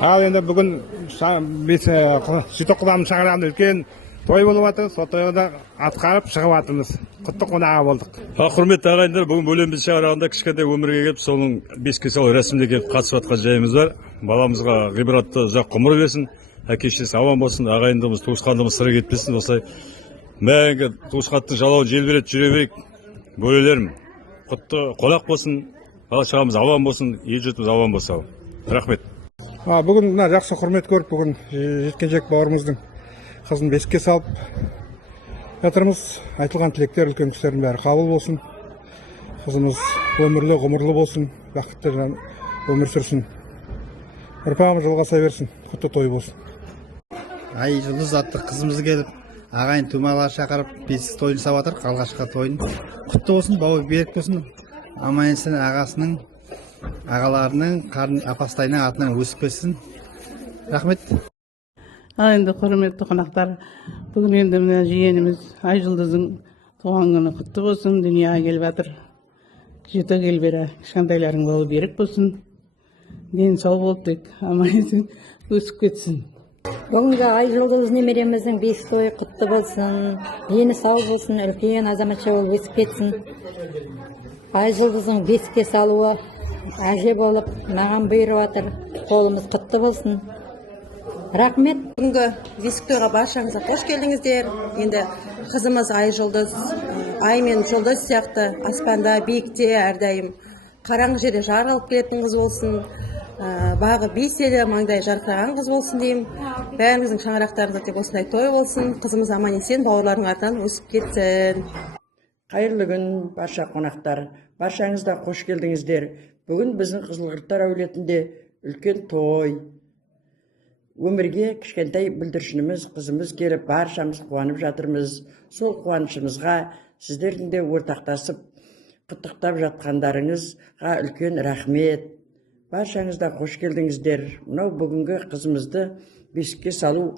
Ал енді бүгін Сүті құдамын шағырағында үлкен той болып жатыр. Сол тойға да атқарып шығып жатырмыз. Құтты қонағы болдық. Құрметті ағайындар, бүгін бөленбіз шағырағында кішкентай өмірге келіп, соның бесікке салу рәсіміне келіп қатысып жатқан жайымыз бар. Баламызға ғибратты ұзақ ғұмыр берсін, әке-шешесі аман болсын, ағайындығымыз, туысқандығымыз сыры кетпесін. Осылай мәңгі туысқандықтың жалауын желбірет жүре берейік. Бөлелерім құтты қонақ болсын, бала-шағамыз аман болсын, ел-жұртымыз аман болса. Рахмет. Бүгін мына жақсы құрмет көріп, бүгін жеткенжек бауырымыздың қызын бесікке салып жатырмыз. Айтылған тілектер, үлкен кісілердің бәрі қабыл болсын. Қызымыз өмірлі, ғұмырлы болсын, бақытты өмір сүрсін. Ұрпағымыз жалғаса берсін, құтты той болсын. Жұлдыз атты қызымыз келіп, ағайын тумалар шақырып, бесік тойын жасап жатыр, алғашқы тойын. Құтты болсын, бауы берік болсын. Аман-есен ағасының, ағаларының, апастайының атынан өсіп өссін. Рахмет. Енді құрметті қонақтар, бүгін енді мына жиеніміз Айжұлдыздың туған күні құтты болсын, дүнияға келіп жатыр. Жеті кел бері кішкентайларың бауы берік болсын, дені сау болып тек аман-есен өсіп кетсін. Бүгінгі Айжұлдыз немереміздің бесік тойы құтты болсын, дені сау болсын, үлкен азаматша болып өсіп кетсін. Айжұлдыздың бесікке салуы әже болып маған бұйырып жатыр, қолымыз құтты болсын. Рахмет. Бүгінгі бесік тойға баршаңызға қош келдіңіздер. Енді қызымыз Айжұлдыз, ай мен жұлдыз сияқты аспанда, биікте әрдайым қараңғы жерде жарқырап келетін қыз болсын. Бағы бейселі, маңдай жарқыраған қыз болсын деймін. Бәріміздің шаңырақтарымызда тек осындай той болсын. Қызымыз аман-есен бауырларының артынан өсіп кетсін. Қайырлы күн, барша қонақтар. Баршаңызда қош келдіңіздер. Бүгін біздің Қызылқұрттар әулетінде үлкен той. Өмірге кішкентай бүлдіршініміз, қызымыз келіп, баршамыз қуанып жатырмыз. Сол қуанышымызға сіздердің де ортақтасып, құттықтап жатқандарыңызға үлкен рахмет. Баршаңызда қош келдіңіздер. Мынау бүгінгі қызымызды бесікке салу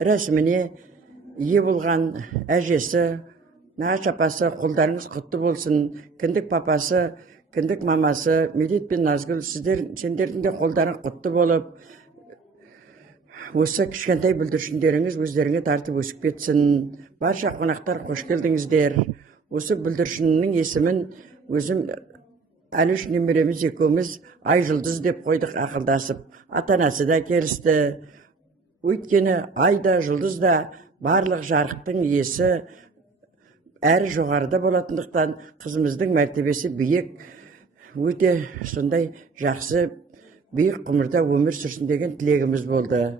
рәсіміне ие болған әжесі, нағашы апасы, қолдарыңыз құтты болсын. Кіндік папасы, кіндік мамасы, Медет пен Назгүл, сендердің де қолдарың құтты болып, осы кішкентай бүлдіршіндеріңіз өздеріңе тартып өсіп кетсін. Барша қонақтар қош келдіңіздер. Осы бүлдіршіннің есімін өзім Әліш немереміз екеуміз Айжұлдыз деп қойдық ақылдасып. Ата-анасы да келісті. Өйткені айда, жұлдыз да барлық жарықтың иесі әрі жоғарыда болатындықтан қызымыздың мәртебесі биік, өте сондай жақсы биік ғұмырда өмір сүрсін деген тілегіміз болды.